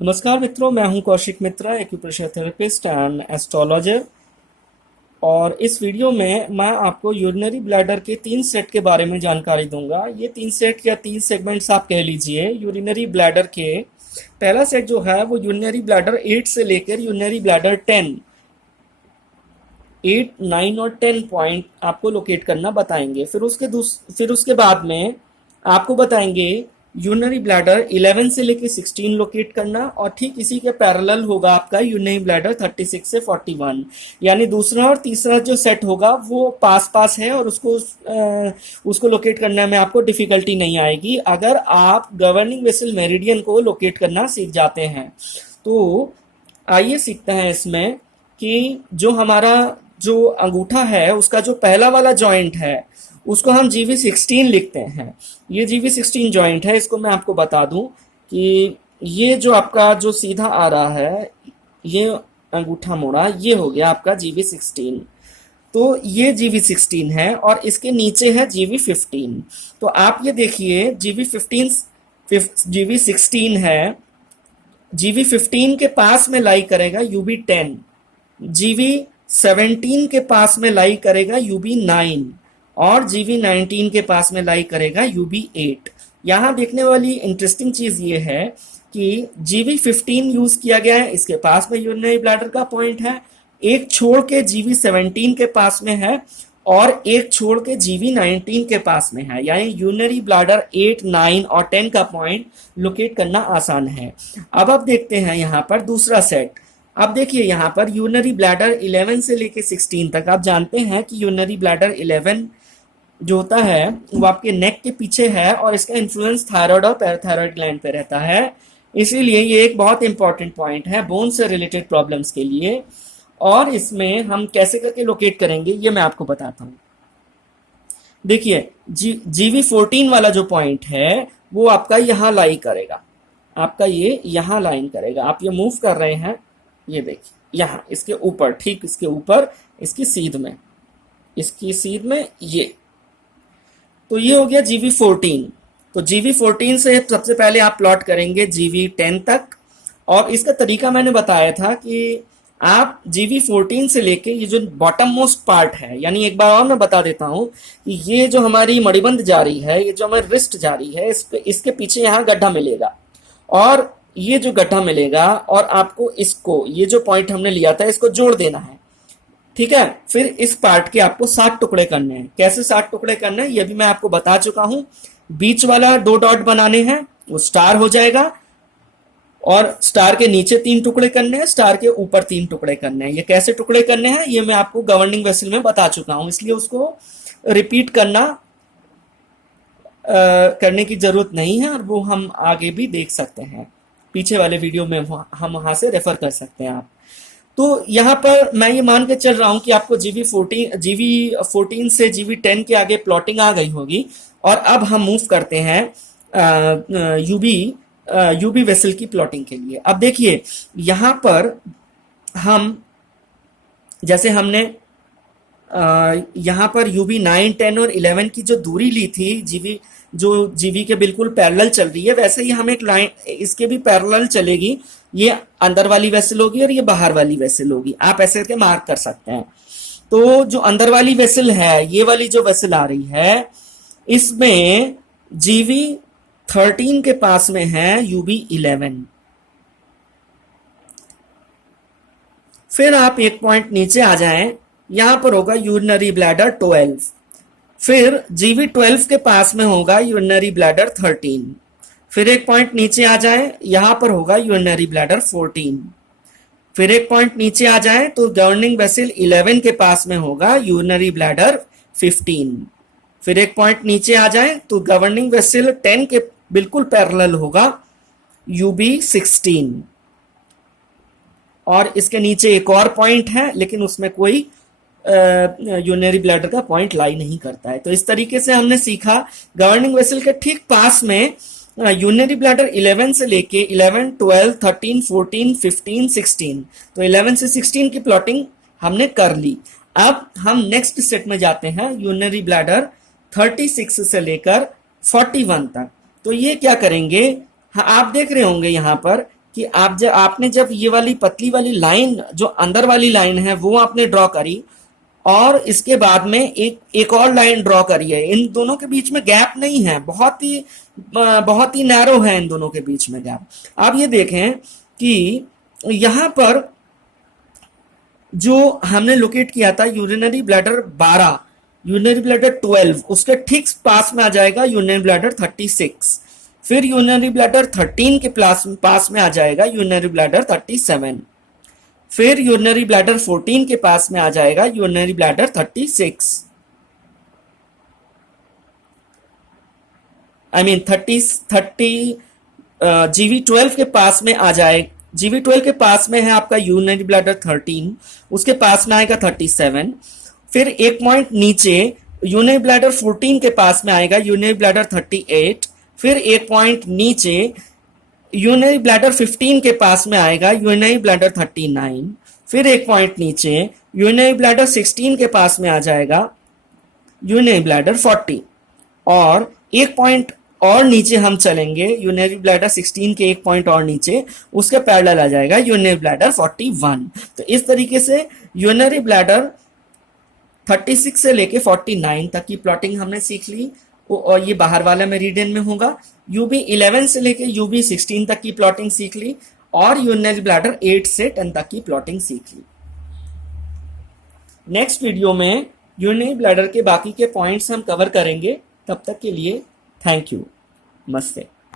नमस्कार मित्रों, मैं हूं कौशिक मित्रा, एक्यूप्रेशर थेरेपिस्ट एंड एस्ट्रोलॉजर। और इस वीडियो में मैं आपको यूरिनरी ब्लैडर के 3 सेट के बारे में जानकारी दूंगा। ये 3 सेट या 3 सेगमेंट्स आप कह लीजिए यूरिनरी ब्लैडर के। पहला सेट जो है वो यूरिनरी ब्लैडर 8 से लेकर यूरिनरी ब्लैडर 10, 8, 9 और 10 पॉइंट आपको लोकेट करना बताएंगे। फिर उसके बाद में आपको बताएंगे यूरिनरी ब्लैडर 11 से लेके 16 लोकेट करना, और ठीक इसी के पैरेलल होगा आपका यूरिनरी ब्लैडर 36 से 41। यानी दूसरा और तीसरा जो सेट होगा वो पास पास है, और उसको लोकेट करने में आपको डिफिकल्टी नहीं आएगी अगर आप गवर्निंग वेसल मेरिडियन को लोकेट करना सीख जाते हैं। तो आइए सीखते हैं इसमें कि जो अंगूठा है उसका जो पहला वाला जॉइंट है उसको हम GV16 लिखते हैं। ये GV16 जॉइंट है। इसको मैं आपको बता दूं कि ये जो आपका जो सीधा आ रहा है, ये अंगूठा मोड़ा, ये हो गया आपका GV16। तो ये GV16 है और इसके नीचे है GV15। तो आप ये देखिए GV16 है। GV15 के पास में लाई करेगा UB10, GV17 के पास में लाई करेगा UB9, और GV19 के पास में लाई करेगा UB8। यहाँ देखने वाली इंटरेस्टिंग चीज ये है कि GV15 यूज किया गया है, इसके पास में यूरिनरी ब्लैडर का पॉइंट है। एक छोड़ के GV17 के पास में है, और एक छोड़ के GV19 के पास में है। यानी यूरिनरी ब्लैडर 8, 9 और 10 का पॉइंट लोकेट करना आसान है। अब देखते हैं यहाँ पर दूसरा सेट। अब देखिए यहाँ पर यूरिनरी ब्लैडर 11 से लेके 16 तक। आप जानते हैं कि यूरिनरी ब्लैडर 11 जो होता है वो आपके नेक के पीछे है, और इसका इन्फ्लुएंस थायराइड और पैराथायराइड ग्लैंड पे रहता है। इसीलिए ये एक बहुत इंपॉर्टेंट पॉइंट है बोन से रिलेटेड प्रॉब्लम्स के लिए। और इसमें हम कैसे करके लोकेट करेंगे ये मैं आपको बताता हूँ। देखिए GV14 वाला जो पॉइंट है वो आपका यहाँ लाई करेगा, आपका ये यहाँ लाइन करेगा। आप ये मूव कर रहे हैं, ये देखिए यहाँ इसके ऊपर, ठीक इसके ऊपर, इसकी सीध में ये। तो ये हो गया GV14। तो GV14 से सबसे पहले आप प्लॉट करेंगे GV10 तक। और इसका तरीका मैंने बताया था कि आप GV14 से लेके ये जो बॉटम मोस्ट पार्ट है, यानी एक बार और मैं बता देता हूं कि ये जो हमारी मणिबंध जा रही है, ये जो हमारी रिस्ट जा रही है, इसके पीछे यहाँ गड्ढा मिलेगा, और ये जो गड्ढा मिलेगा, और आपको इसको, ये जो पॉइंट हमने लिया था, इसको जोड़ देना है। ठीक है। फिर इस पार्ट के आपको 7 टुकड़े करने हैं। कैसे 7 टुकड़े करने हैं ये भी मैं आपको बता चुका हूं। बीच वाला 2 डॉट बनाने हैं, वो स्टार हो जाएगा, और स्टार के नीचे 3 टुकड़े करने हैं, स्टार के ऊपर 3 टुकड़े करने हैं। ये कैसे टुकड़े करने हैं ये मैं आपको गवर्निंग वेसल में बता चुका हूं, इसलिए उसको रिपीट करने की जरूरत नहीं है, और वो हम आगे भी देख सकते हैं। पीछे वाले वीडियो में हम वहां से रेफर कर सकते हैं आप। तो यहाँ पर मैं ये मान के चल रहा हूं कि आपको GV14 से GV10 के आगे प्लॉटिंग आ गई होगी। और अब हम मूव करते हैं यूबी वेसल की प्लॉटिंग के लिए। अब देखिए यहाँ पर हम, जैसे हमने यहाँ पर UB9, 10 और 11 की जो दूरी ली थी, जीवी के बिल्कुल पैरेलल चल रही है, वैसे ही हम एक लाइन इसके भी पैरेलल चलेगी। ये अंदर वाली वेसल होगी और ये बाहर वाली वेसल होगी। आप ऐसे करके मार्क कर सकते हैं। तो जो अंदर वाली वेसल है, ये वाली जो वेसल आ रही है, इसमें GV13 के पास में है UB11। फिर आप एक पॉइंट नीचे आ जाएं, यहां पर होगा यूरिनरी ब्लैडर 12। फिर GV12 के पास में होगा यूरिनरी ब्लैडर 13। फिर एक पॉइंट नीचे आ जाए, यहां पर होगा यूरिनरी ब्लैडर 14। फिर एक पॉइंट नीचे आ जाए तो गवर्निंग वेसल 11 के पास में होगा यूरिनरी ब्लैडर 15। फिर एक पॉइंट नीचे आ जाए तो गवर्निंग वेसल 10 के बिल्कुल पैरेलल होगा UB16। और इसके नीचे एक और पॉइंट है, लेकिन उसमें कोई यूरिनरी ब्लैडर का पॉइंट लाई नहीं करता है। तो इस तरीके से हमने सीखा गवर्निंग वेसल के ठीक पास में यूरिनरी ब्लैडर 11 से लेके 11, 12, 13, 14, 15, 16। तो 11 से 16 की प्लॉटिंग हमने कर ली। अब हम नेक्स्ट सेट में जाते हैं, यूरिनरी ब्लैडर 36 से लेकर 41 तक। तो ये क्या करेंगे, आप देख रहे होंगे यहाँ पर कि आपने जब ये वाली पतली वाली लाइन जो अंदर वाली लाइन है वो आपने ड्रॉ करी और इसके बाद में एक और लाइन ड्रॉ करी है, इन दोनों के बीच में गैप नहीं है, बहुत ही नैरो है इन दोनों के बीच में गैप। आप ये देखें कि यहां पर जो हमने लोकेट किया था यूरिनरी ब्लैडर 12, यूरिनरी ब्लैडर 12, उसके ठीक पास में आ जाएगा यूरिनरी ब्लैडर 36, फिर यूरिनरी ब्लैडर 13 के पास में आ जाएगा यूरिनरी ब्लैडर 37, फिर यूरिनरी ब्लैडर 14 के पास में आ जाएगा urinary bladder 36, I mean 30 GV12 के पास में आ जाए। GV12 के पास में है आपका यूरिनरी ब्लैडर 13, उसके पास में आएगा 37, फिर एक पॉइंट नीचे यूरिनरी ब्लैडर 14 के पास में आएगा यूरिनरी ब्लैडर 38, फिर एक पॉइंट नीचे यूरिनरी ब्लैडर 15 के पास में आएगा यूरिनरी ब्लैडर 39, फिर एक पॉइंट नीचे यूरिनरी ब्लैडर 16 के पास में आ जाएगा यूरिनरी ब्लैडर 40, और एक पॉइंट और नीचे हम चलेंगे यूरिनरी ब्लैडर 16 के एक पॉइंट और नीचे, उसके पैरेलल आ जाएगा यूरिनरी ब्लैडर 41। तो इस तरीके से यूरिनरी ब्लैडर 36 से लेके 49 तक की प्लॉटिंग हमने सीख ली, और ये बाहर वाला मेरिडियन में होगा। UB11 से लेके UB16 तक की प्लॉटिंग सीख ली, और यूरिनरी ब्लैडर 8 से 10 तक की प्लॉटिंग सीख ली। नेक्स्ट वीडियो में यूरिनरी ब्लैडर के बाकी के पॉइंट्स हम कवर करेंगे। तब तक के लिए थैंक यू, नमस्ते।